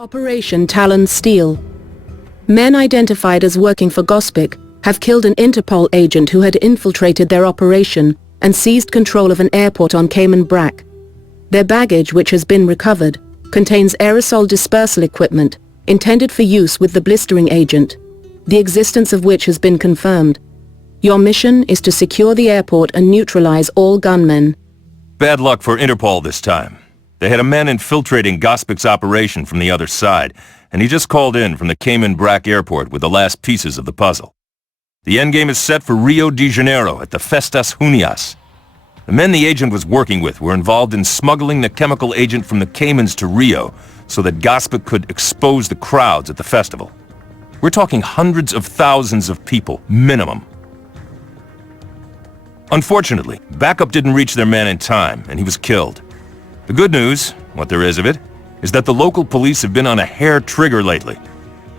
Operation Talon Steel. Men identified as working for Gospic have killed an Interpol agent who had infiltrated their operation and seized control of an airport on Cayman Brac. Their baggage, which has been recovered, contains aerosol dispersal equipment intended for use with the blistering agent, the existence of which has been confirmed. Your mission is to secure the airport and neutralize all gunmen. Bad luck for Interpol this time. They had a man infiltrating Gospic's operation from the other side, and he just called in from the Cayman Brac airport with the last pieces of the puzzle. The endgame is set for Rio de Janeiro at the Festas Junias. The men the agent was working with were involved in smuggling the chemical agent from the Caymans to Rio so that Gospic could expose the crowds at the festival. We're talking hundreds of thousands of people, minimum. Unfortunately, backup didn't reach their man in time, and he was killed. The good news, what there is of it, is that the local police have been on a hair trigger lately.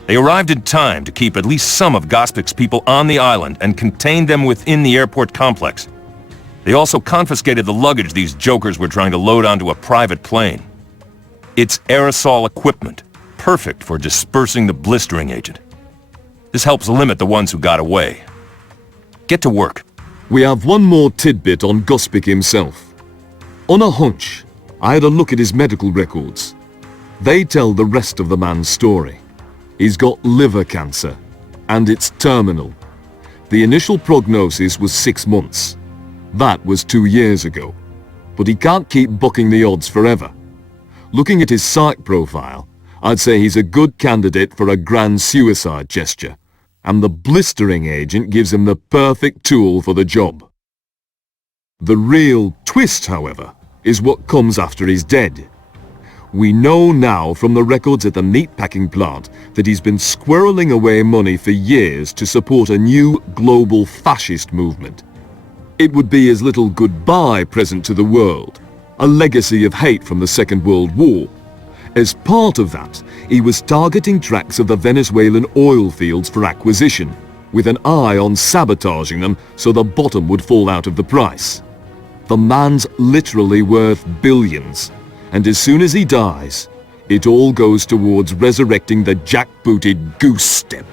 They arrived in time to keep at least some of Gospic's people on the island and contain them within the airport complex. They also confiscated the luggage these jokers were trying to load onto a private plane. It's aerosol equipment, perfect for dispersing the blistering agent. This helps limit the ones who got away. Get to work. We have one more tidbit on Gospic himself. On a hunch, I had a look at his medical records. They tell the rest of the man's story. He's got liver cancer, and it's terminal. The initial prognosis was 6 months. That was 2 years ago. But he can't keep bucking the odds forever. Looking at his psych profile, I'd say he's a good candidate for a grand suicide gesture, and the blistering agent gives him the perfect tool for the job. The real twist, however, is what comes after he's dead. We know now from the records at the meatpacking plant that he's been squirreling away money for years to support a new global fascist movement. It would be his little goodbye present to the world, a legacy of hate from the Second World War. As part of that, he was targeting tracts of the Venezuelan oil fields for acquisition, with an eye on sabotaging them so the bottom would fall out of the price. The man's literally worth billions, and as soon as he dies, it all goes towards resurrecting the jackbooted goose step.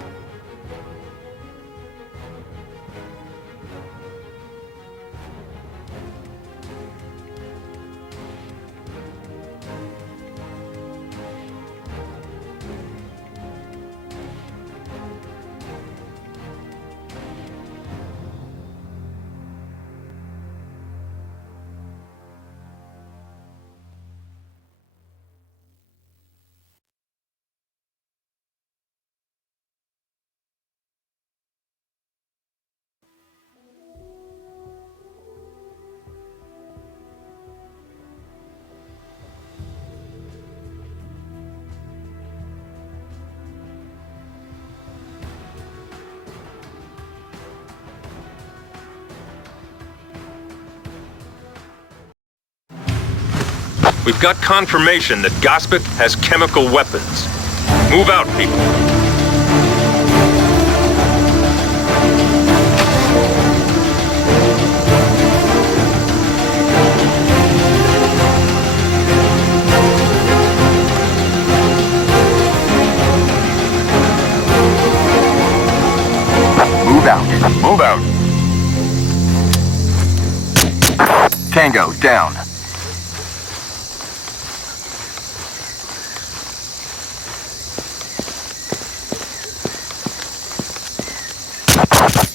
We've got confirmation that Gospic has chemical weapons. Move out, people. Move out. Move out. Tango, down.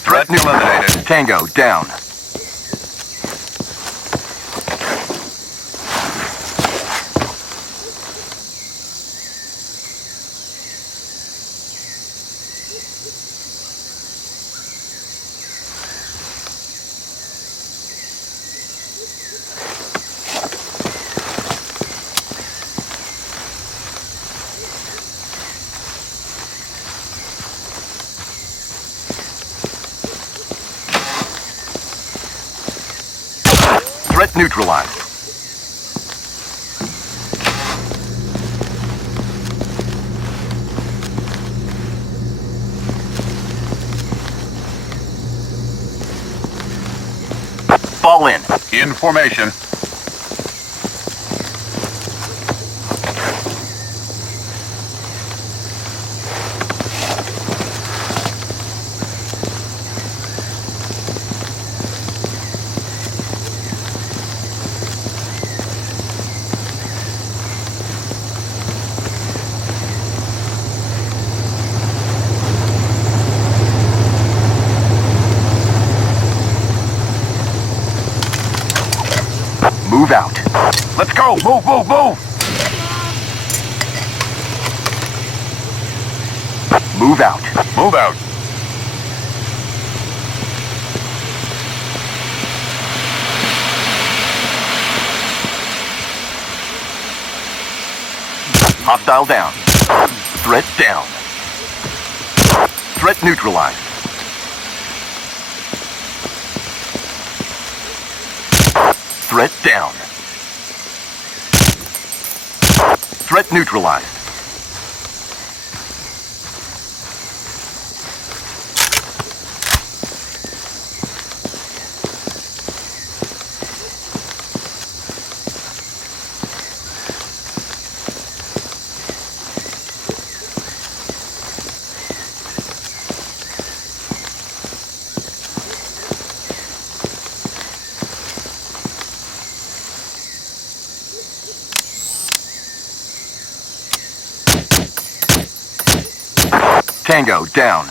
Threat eliminated. Tango, down. Threat neutralized. Fall in. In formation. Move out. Let's go! Move, move, move! Move out. Move out. Hostile down. Threat down. Threat neutralized. Threat down. Threat neutralized. Tango down.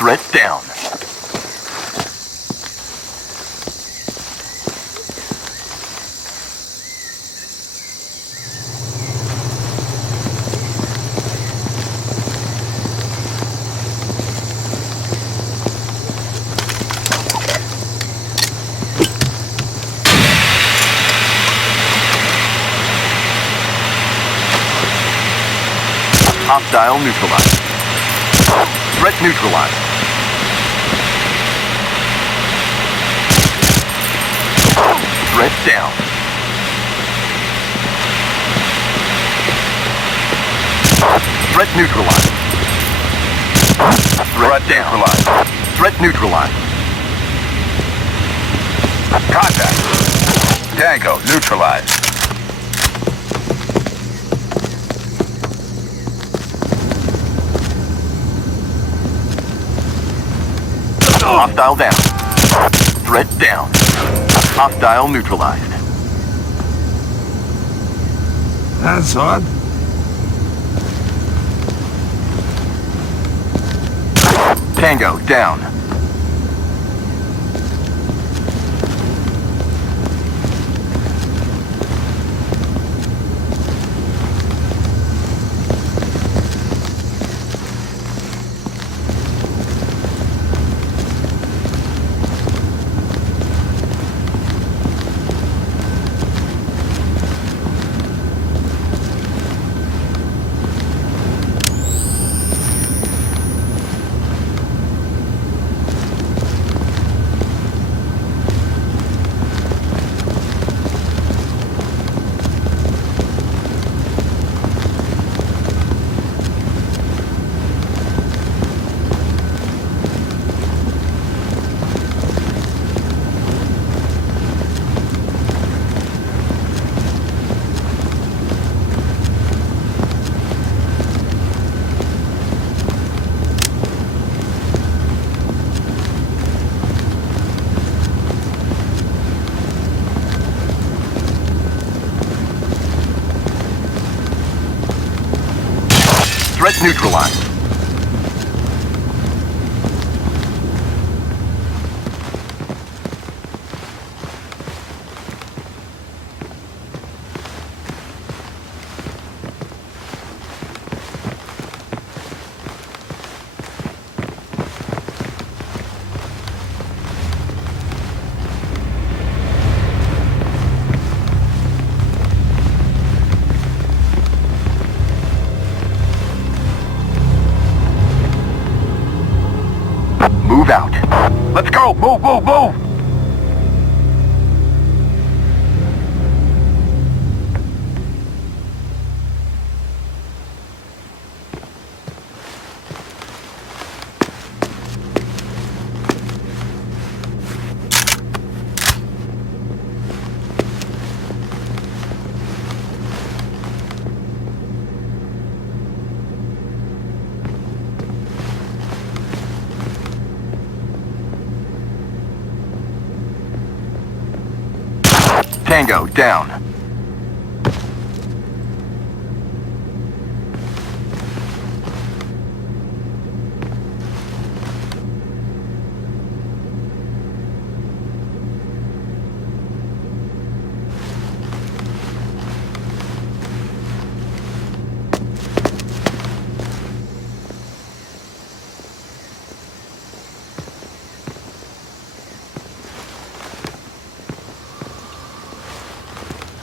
Threat down. Hostile neutralized. Threat neutralized. Threat down. Threat neutralized. Threat neutralized. Threat neutralized. Contact. Tango neutralized. Hostile down. Threat down. Hostile neutralized. That's odd. Tango down. Threat neutralized. Move out. Let's go! Move, move, move! Tango, down.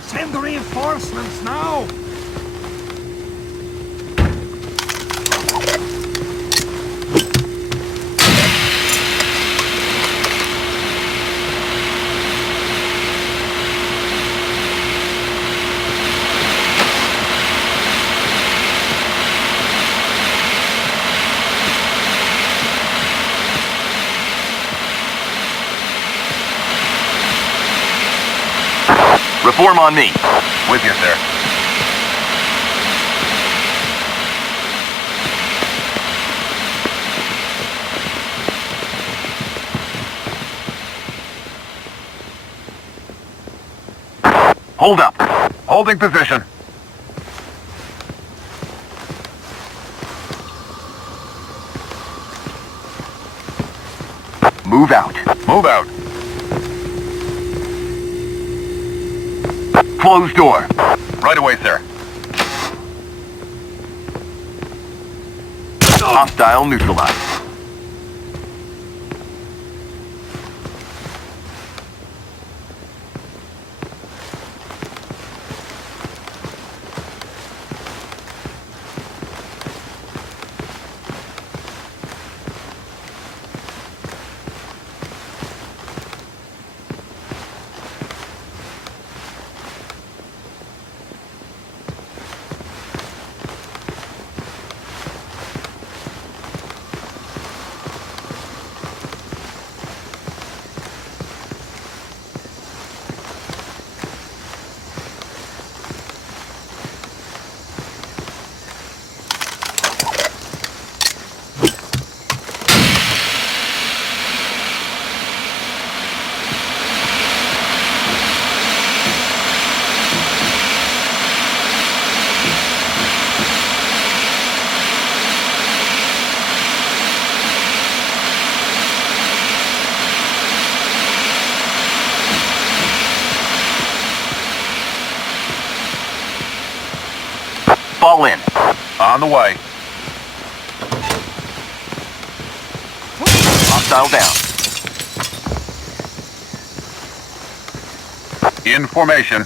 Send the reinforcements now! Reform on me. With you, sir. Hold up. Holding position. Move out. Move out. Closed door. Right away, sir. Hostile neutralized. Fall in. On the way. Hostile down. In formation.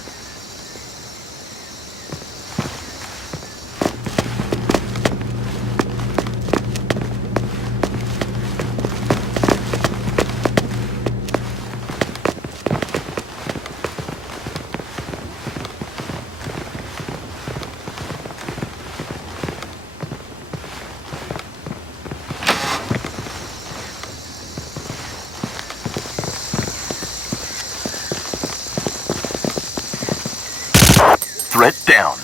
Threat down.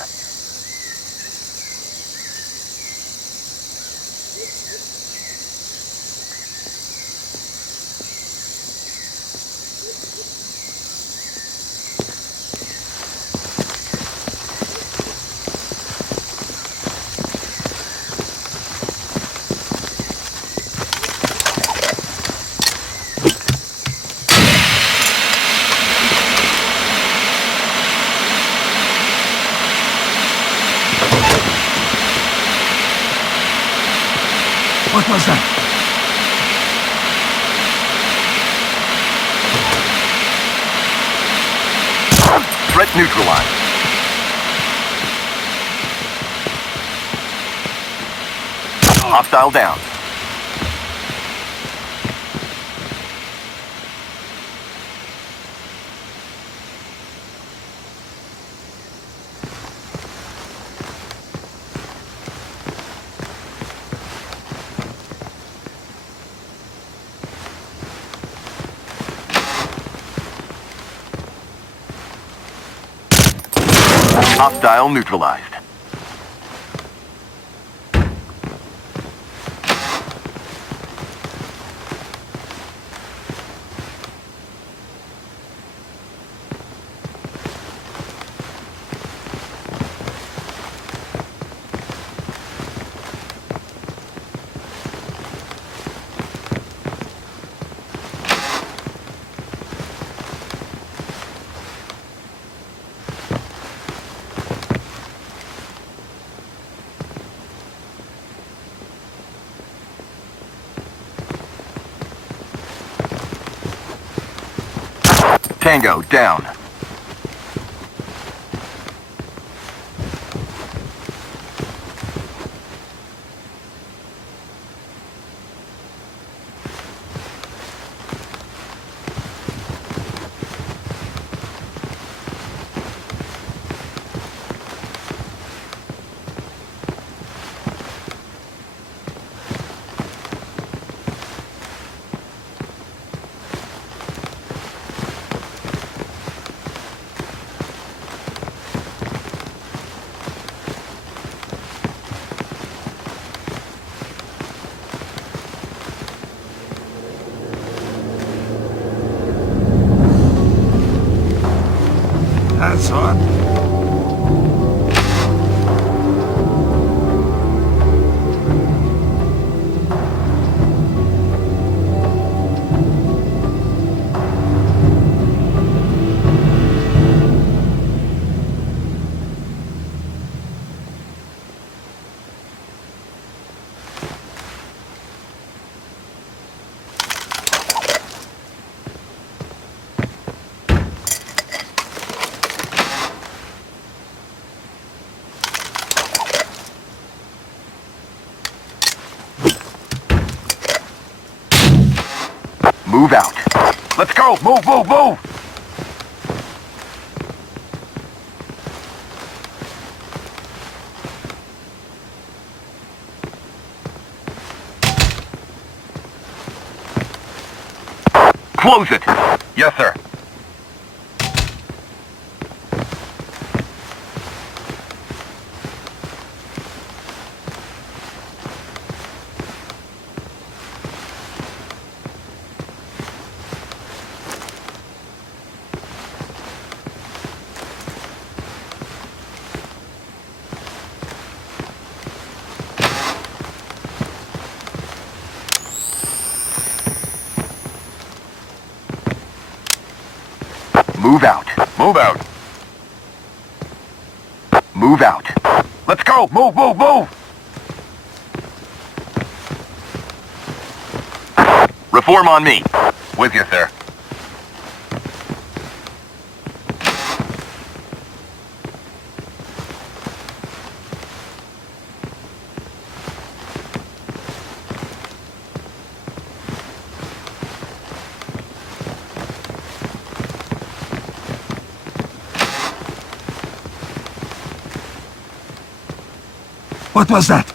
What was that? Threat neutralized. Hostile down. Hostile neutralized. Tango, down. That's hot. Move out. Let's go! Move, move, move! Close it! Yes, sir. Move out. Move out. Move out. Let's go! Move, move, move! Reform on me. With you, sir. What was that?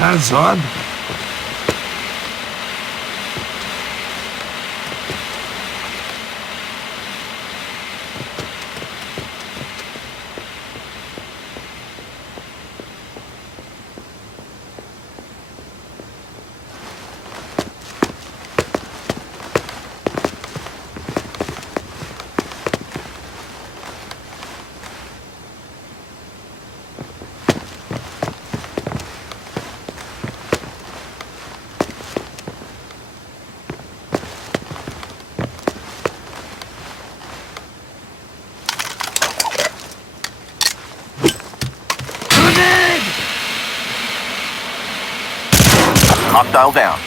That's odd. Hostile down.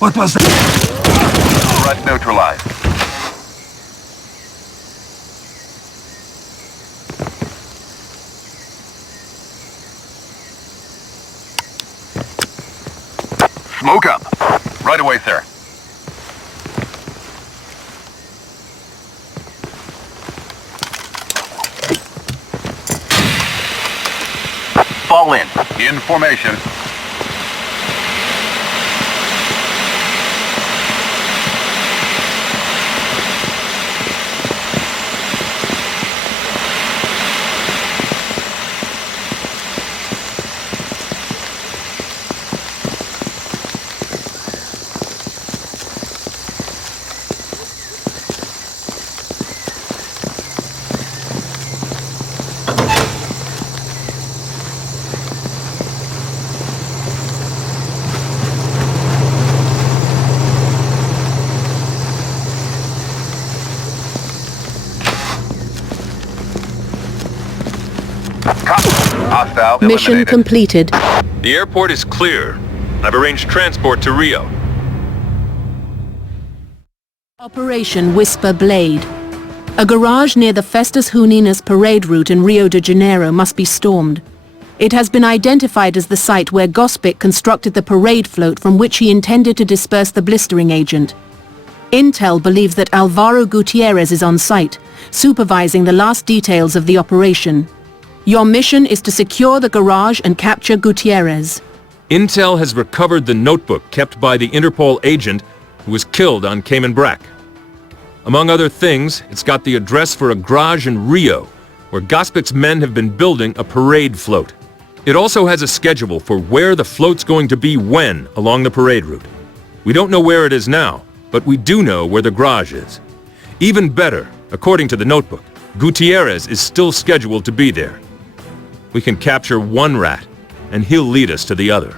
What was that? Threat neutralized. Smoke up. Right away, sir. Fall in. In formation. Hostile Mission eliminated. completed. The airport is clear. I've arranged transport to Rio. Operation Whisper Blade. A garage near the Festas Juninas parade route in Rio de Janeiro must be stormed. It has been identified as the site where Gospic constructed the parade float from which he intended to disperse the blistering agent. Intel believes that Alvaro Gutierrez is on site, supervising the last details of the operation. Your mission is to secure the garage and capture Gutierrez. Intel has recovered the notebook kept by the Interpol agent who was killed on Cayman Brac. Among other things, it's got the address for a garage in Rio, where Gospic's men have been building a parade float. It also has a schedule for where the float's going to be when along the parade route. We don't know where it is now, but we do know where the garage is. Even better, according to the notebook, Gutierrez is still scheduled to be there. We can capture one rat, and he'll lead us to the other.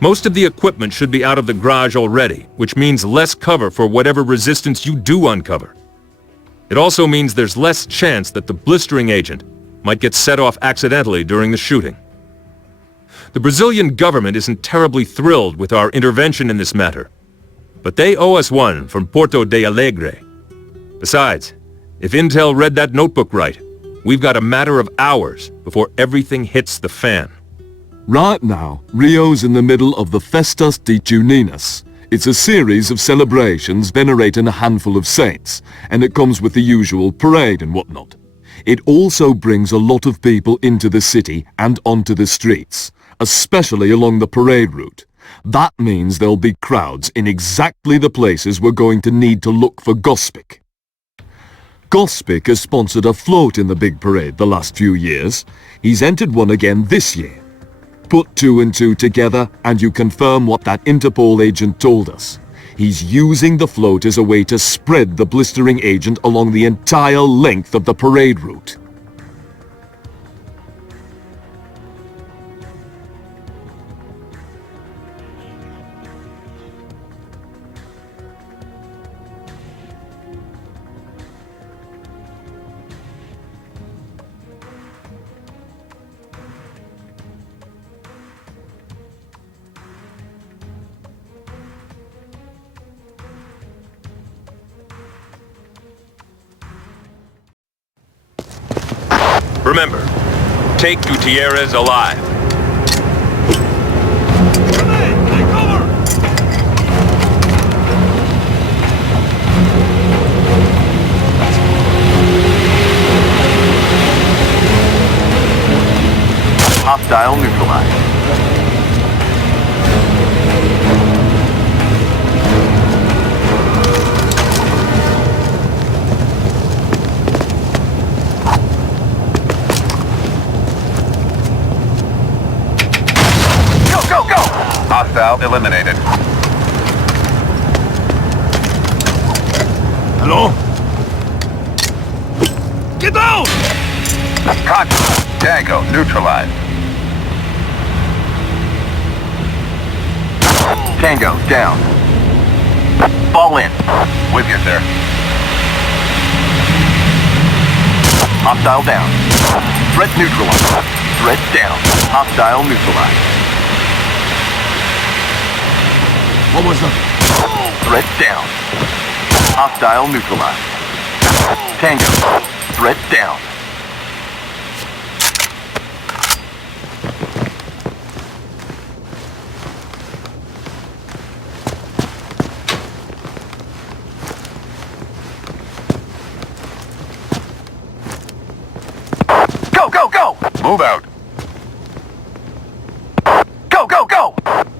Most of the equipment should be out of the garage already, which means less cover for whatever resistance you do uncover. It also means there's less chance that the blistering agent might get set off accidentally during the shooting. The Brazilian government isn't terribly thrilled with our intervention in this matter, but they owe us one from Porto de Alegre. Besides, if Intel read that notebook right, we've got a matter of hours before everything hits the fan. Right now, Rio's in the middle of the Festas de Juninas. It's a series of celebrations venerating a handful of saints, and it comes with the usual parade and whatnot. It also brings a lot of people into the city and onto the streets, especially along the parade route. That means there'll be crowds in exactly the places we're going to need to look for Gospic. Gospic has sponsored a float in the big parade the last few years. He's entered one again this year. Put two and two together and you confirm what that Interpol agent told us. He's using the float as a way to spread the blistering agent along the entire length of the parade route. Remember, take Gutierrez alive. Hostile neutralized. Hostile eliminated. Hello? Get down! Contact. Tango neutralized. Tango down. Fall in. With you, sir. Hostile down. Threat neutralized. Threat down. Hostile neutralized. What was that? Threat down. Hostile neutralized. Tango. Threat down. Go, go, go! Move out. Go, go, go!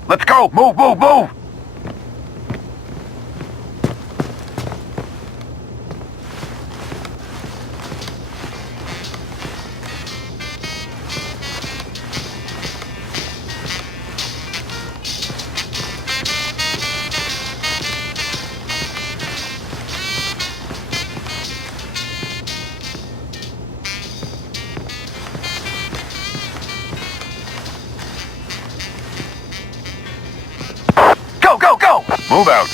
Let's go. Move, move, move. Go, go, go! Move out.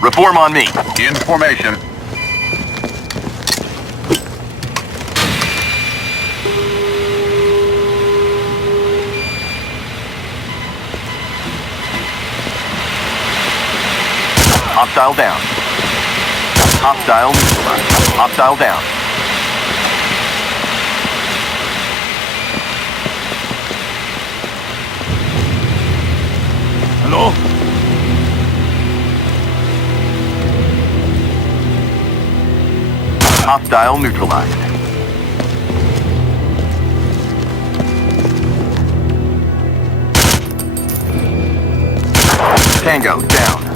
Reform on me. In formation. Hostile down. Hostile neutralized. Hostile down. Hello? Hostile neutralized. Tango down.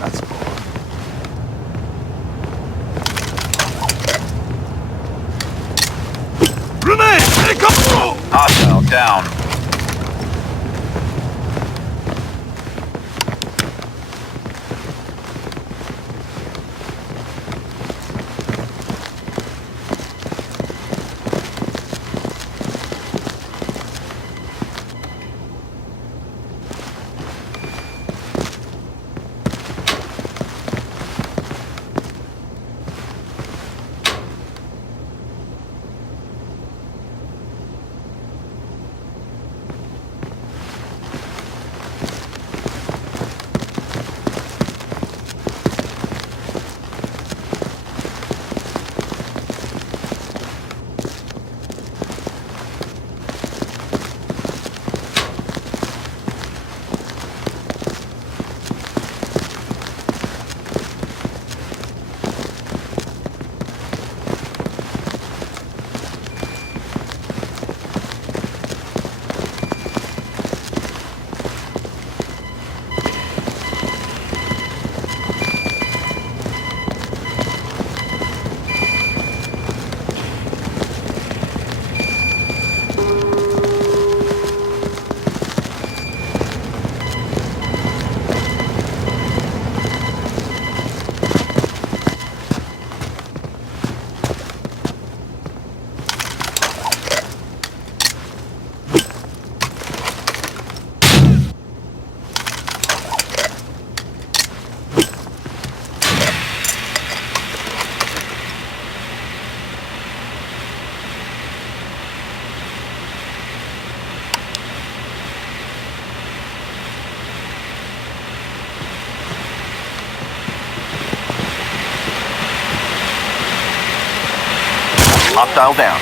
That's cool. Grenade! Take up! Hostile down. Hostile down.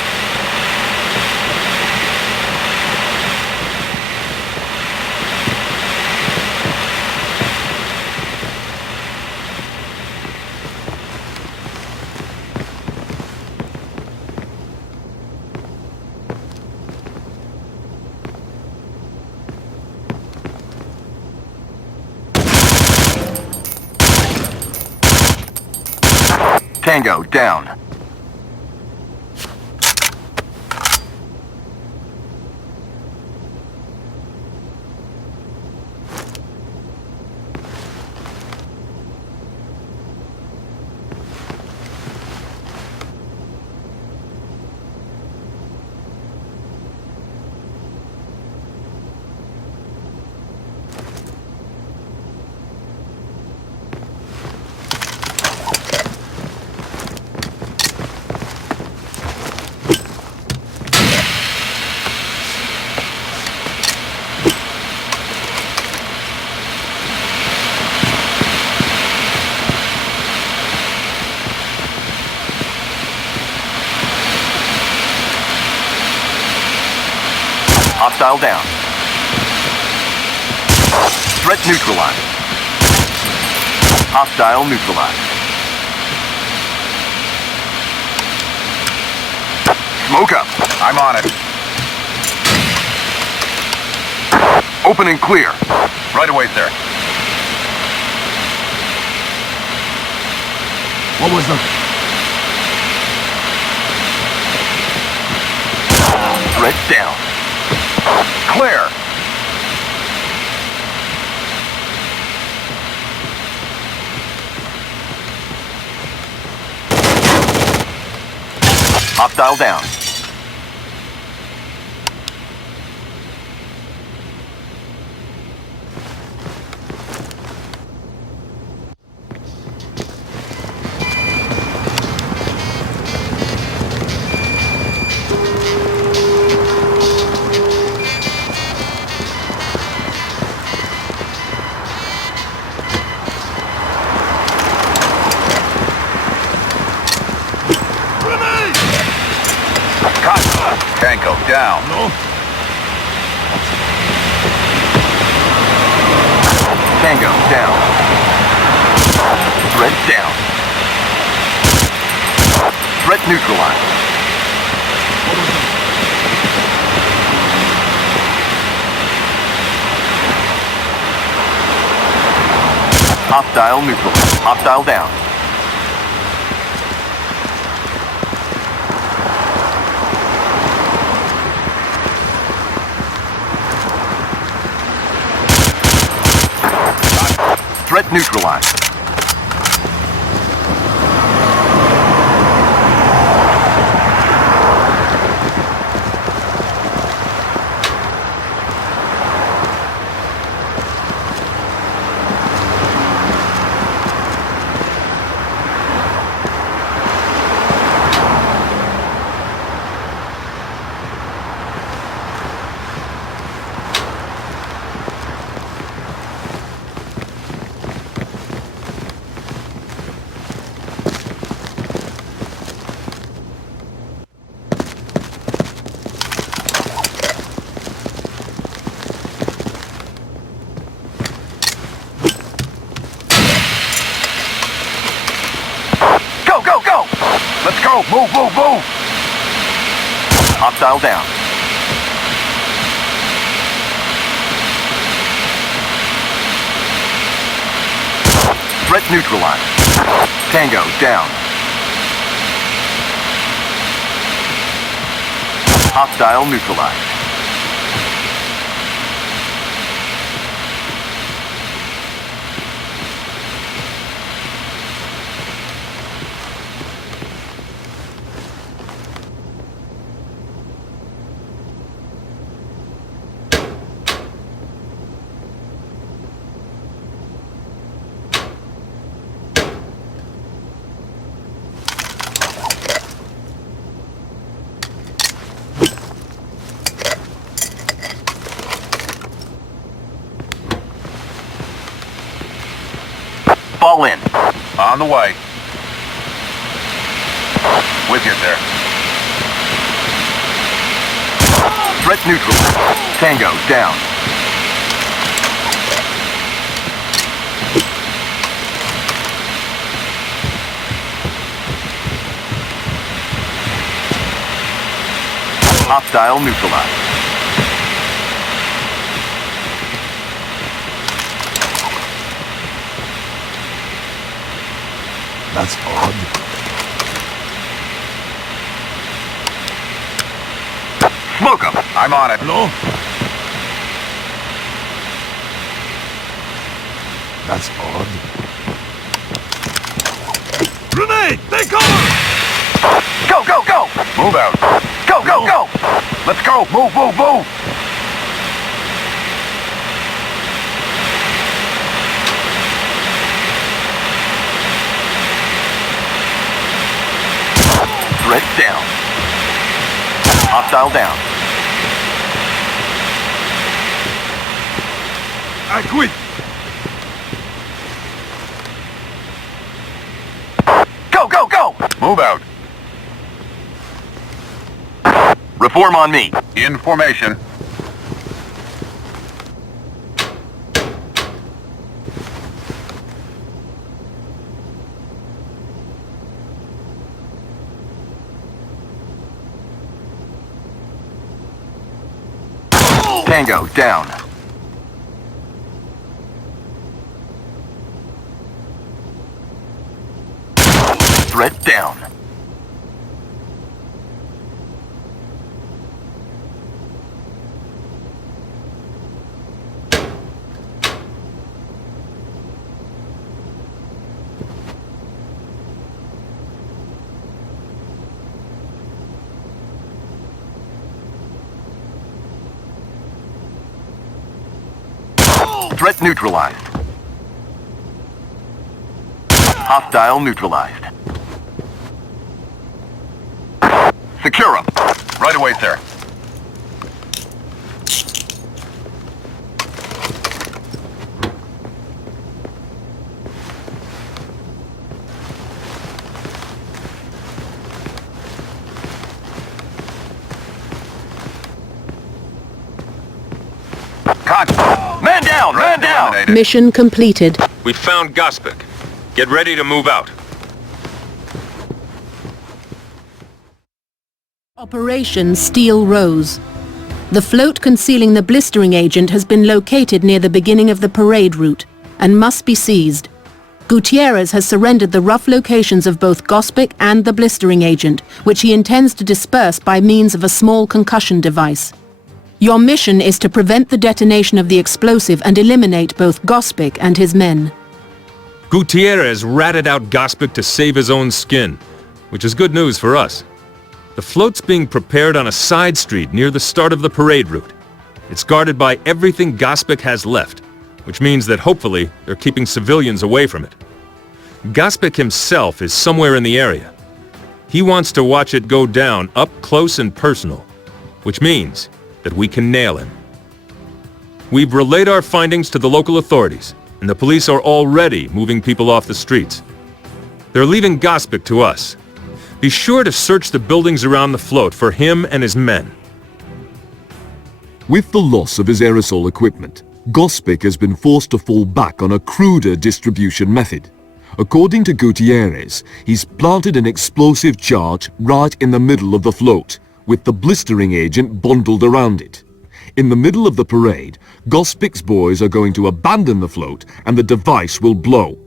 Tango down. Hostile down. Threat neutralized. Hostile neutralized. Smoke up. I'm on it. Open and clear. Right away, sir. What was the... Threat down. Clear. Hostile down. Tango down. No? Tango down. Threat down. Threat neutralized. Hostile neutralized. Hostile down. Threat neutralized. Let's go. Move, move, move. Hostile down. Threat neutralized. Tango down. Hostile neutralized. Fall in. On the way. With you, sir. Threat neutral. Tango down. Hostile neutralized. That's odd. Smoke him. I'm on it. Hello? That's odd. Grenade! Take cover! Go, go, go! Move out. Go, go, go! Let's go! Move, move, move! Threat down. Hostile down. I quit. Go, go, go! Move out. Reform on me. In formation. Tango down. Threat down. Threat neutralized. Hostile neutralized. Secure him. Right away, sir. Man down! Man down! Eliminated. Mission completed. We found Gospic. Get ready to move out. Operation Steel Rose. The float concealing the blistering agent has been located near the beginning of the parade route and must be seized. Gutierrez has surrendered the rough locations of both Gospic and the blistering agent, which he intends to disperse by means of a small concussion device. Your mission is to prevent the detonation of the explosive and eliminate both Gospic and his men. Gutierrez ratted out Gospic to save his own skin, which is good news for us. The float's being prepared on a side street near the start of the parade route. It's guarded by everything Gospic has left, which means that hopefully they're keeping civilians away from it. Gospic himself is somewhere in the area. He wants to watch it go down up close and personal, which means that we can nail him. We've relayed our findings to the local authorities, and the police are already moving people off the streets. They're leaving Gospic to us. Be sure to search the buildings around the float for him and his men. With the loss of his aerosol equipment, Gospic has been forced to fall back on a cruder distribution method. According to Gutierrez, he's planted an explosive charge right in the middle of the float, with the blistering agent bundled around it. In the middle of the parade, Gospic's boys are going to abandon the float and the device will blow.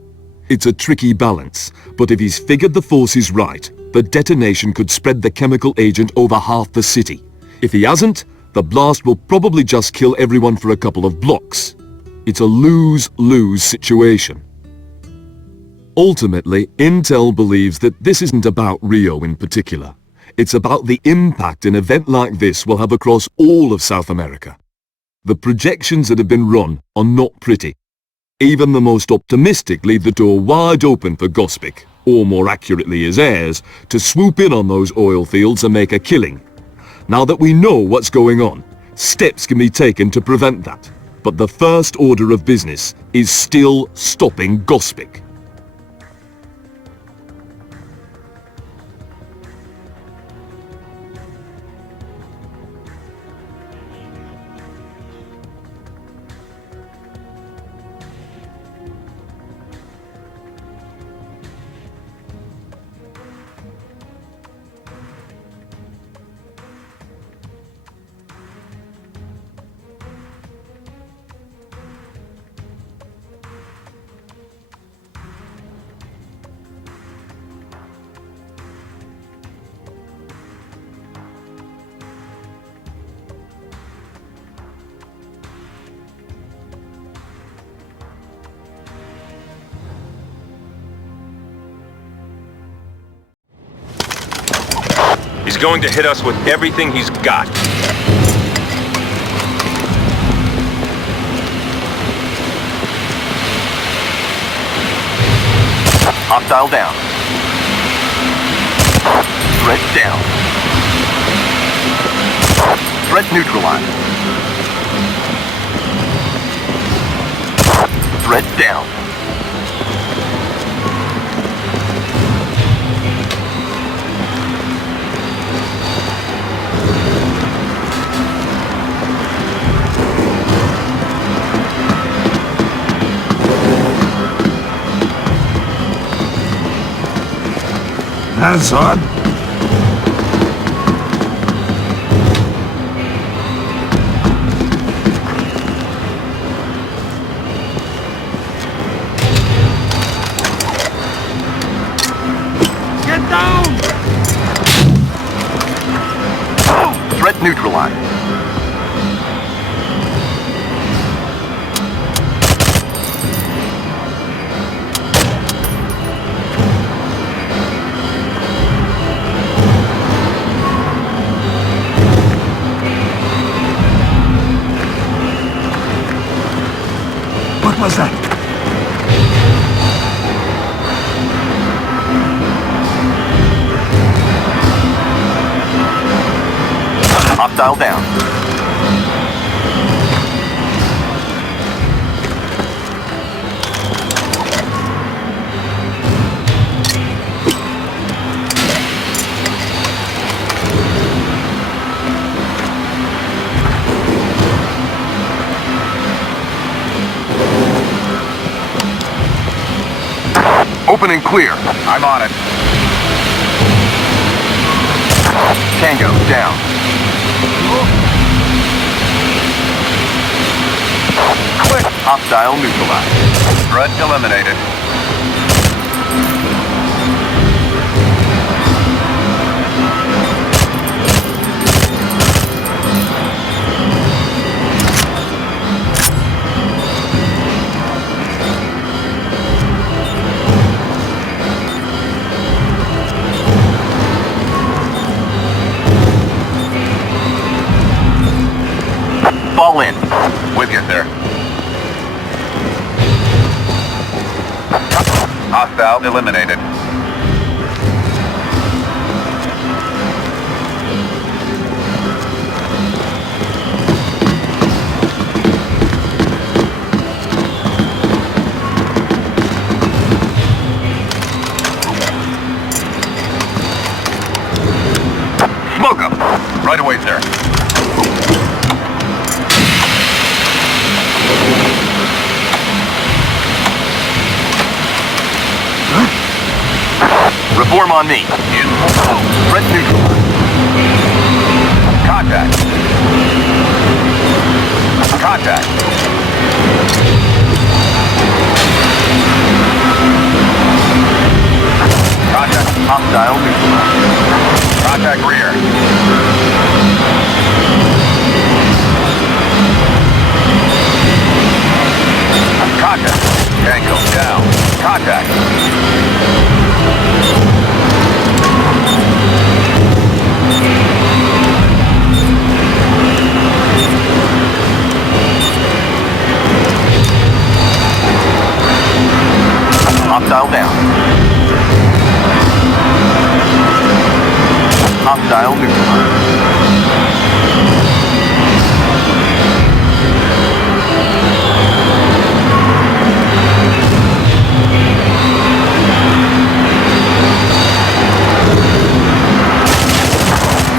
It's a tricky balance, but if he's figured the forces right, the detonation could spread the chemical agent over half the city. If he hasn't, the blast will probably just kill everyone for a couple of blocks. It's a lose-lose situation. Ultimately, Intel believes that this isn't about Rio in particular. It's about the impact an event like this will have across all of South America. The projections that have been run are not pretty. Even the most optimistic leave the door wide open for Gospic, or more accurately his heirs, to swoop in on those oil fields and make a killing. Now that we know what's going on, steps can be taken to prevent that. But the first order of business is still stopping Gospic. He's going to hit us with everything he's got. Hostile down. Threat down. Threat neutralized. Threat down. That's odd. Get down! Threat neutralized. What was that? Hostile down. Open and clear. I'm on it. Tango down. Quick. Hostile neutralized. Threat eliminated. Fall in. With you, sir. Hostile eliminated. Smoke 'em. Right away, sir. Reform on me. In full. Threat neutralized. Contact. Contact. Contact. Hostile neutralized. Contact rear. Contact. Tango down. Contact. Hostile down. Hostile neutralized.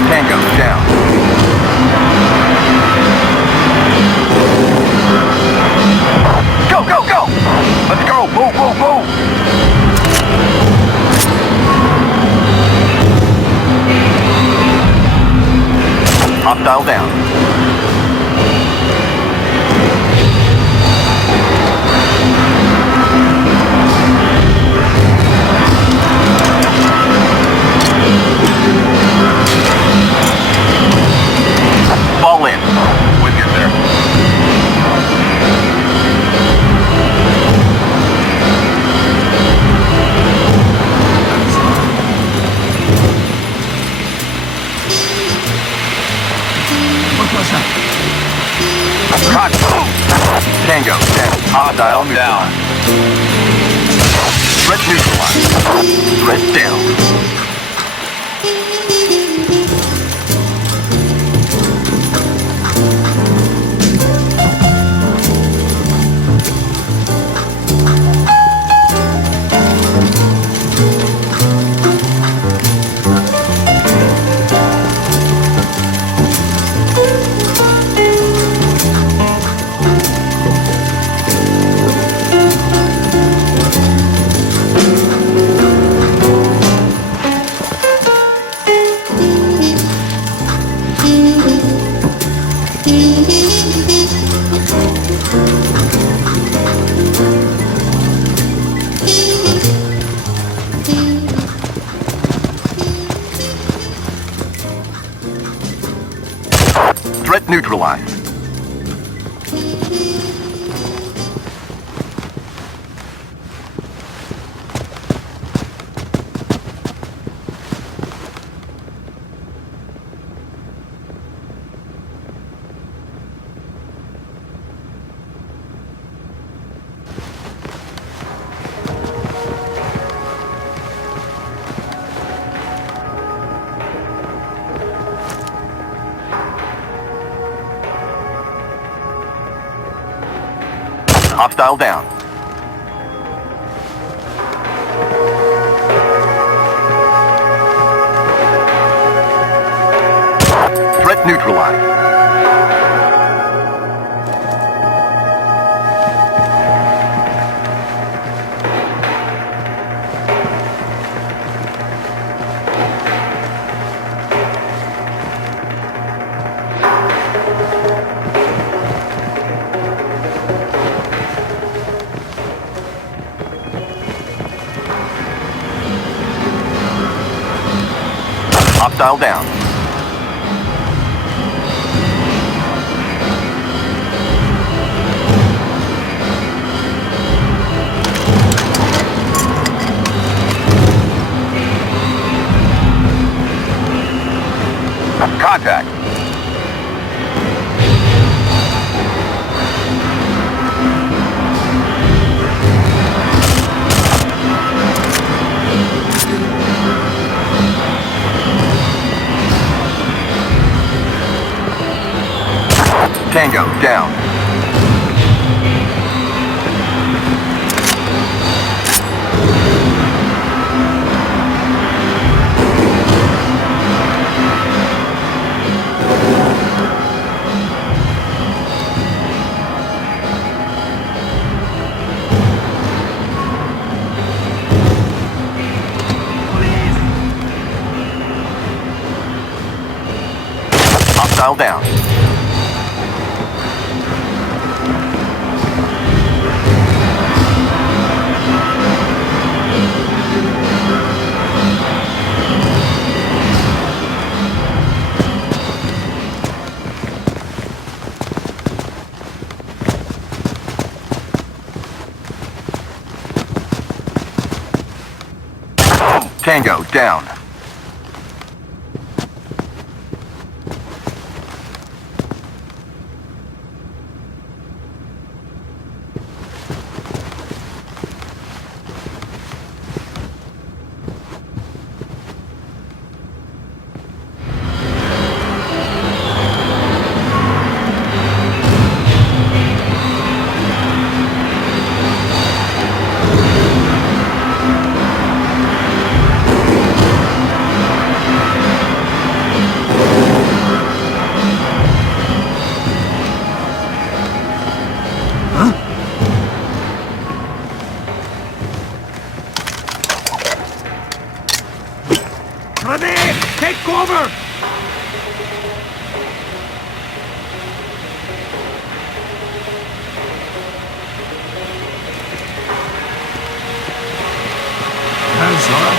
Tango down. Go, go, go! Let's go! Move, move, move! Hostile down. Fall in. With you, sir. Tango down. Hostile down. Threat neutralized. Threat down. Threat neutralized. Hostile down. Threat neutralized. Hostile down. Contact. Tango down. Hostile down. Tango down. Ready! Take cover! Hands on.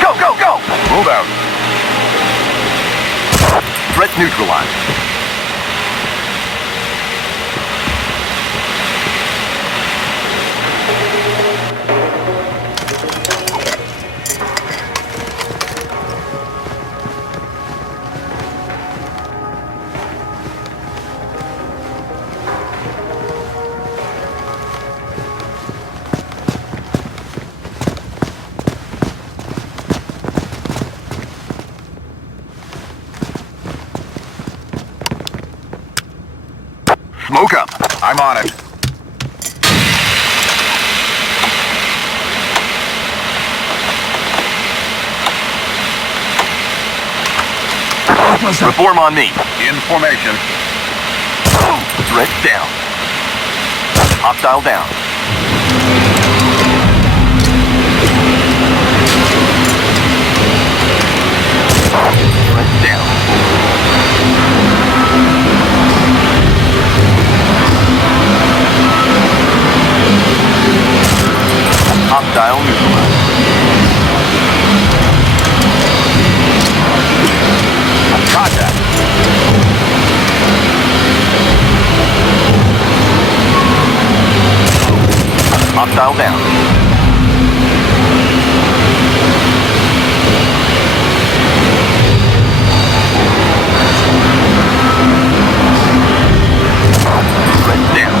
Go, go, go! Move out. Threat neutralized. Smoke up. I'm on it. Reform on me. In formation. Threat down. Hostile down. Threat down. Hostile neutralized. Contact. Hostile down. Threat down.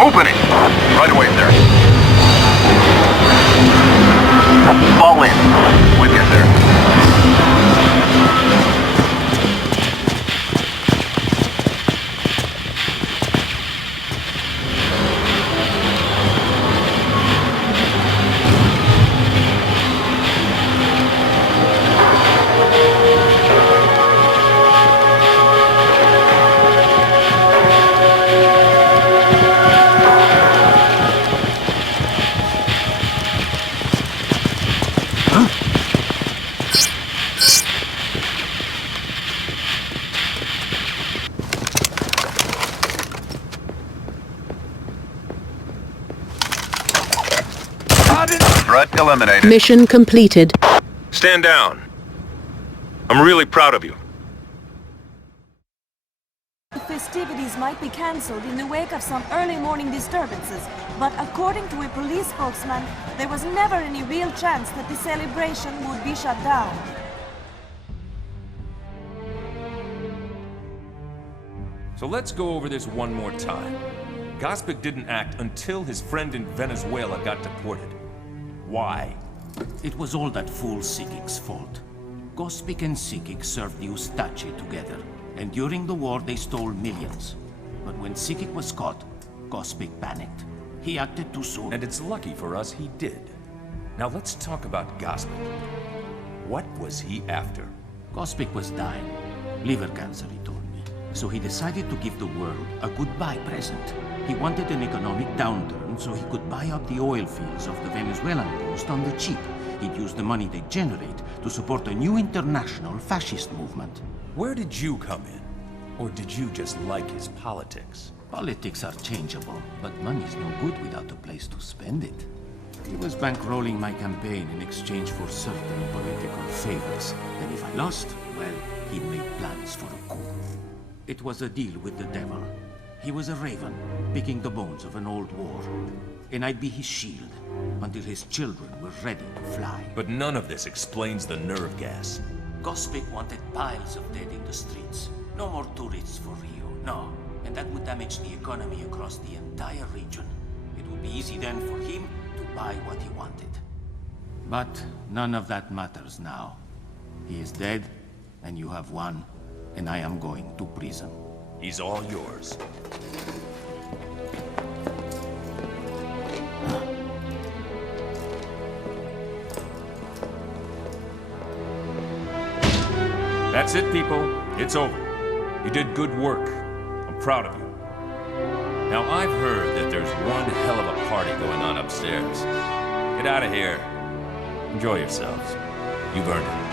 Open it. Right away, sir. Fall in. With you, sir. Threat eliminated. Mission completed. Stand down. I'm really proud of you. The festivities might be cancelled in the wake of some early morning disturbances, but according to a police spokesman, there was never any real chance that the celebration would be shut down. So let's go over this one more time. Gospic didn't act until his friend in Venezuela got deported. Why? It was all that fool Sikik's fault. Gospic and Sikik served the Ustachi together, and during the war they stole millions. But when Sikik was caught, Gospic panicked. He acted too soon. And it's lucky for us he did. Now let's talk about Gospic. What was he after? Gospic was dying. Liver cancer, he told me. So he decided to give the world a goodbye present. He wanted an economic downturn so he could buy up the oil fields of the Venezuelan coast on the cheap. He'd use the money they generate to support a new international fascist movement. Where did you come in? Or did you just like his politics? Politics are changeable, but money's no good without a place to spend it. He was bankrolling my campaign in exchange for certain political favors. And if I lost, well, he made plans for a coup. It was a deal with the devil. He was a raven, picking the bones of an old war. And I'd be his shield, until his children were ready to fly. But none of this explains the nerve gas. Gospic wanted piles of dead in the streets. No more tourists for Rio, no. And that would damage the economy across the entire region. It would be easy then for him to buy what he wanted. But none of that matters now. He is dead, and you have won, and I am going to prison. He's all yours. That's it, people. It's over. You did good work. I'm proud of you. Now, I've heard that there's one hell of a party going on upstairs. Get out of here. Enjoy yourselves. You've earned it.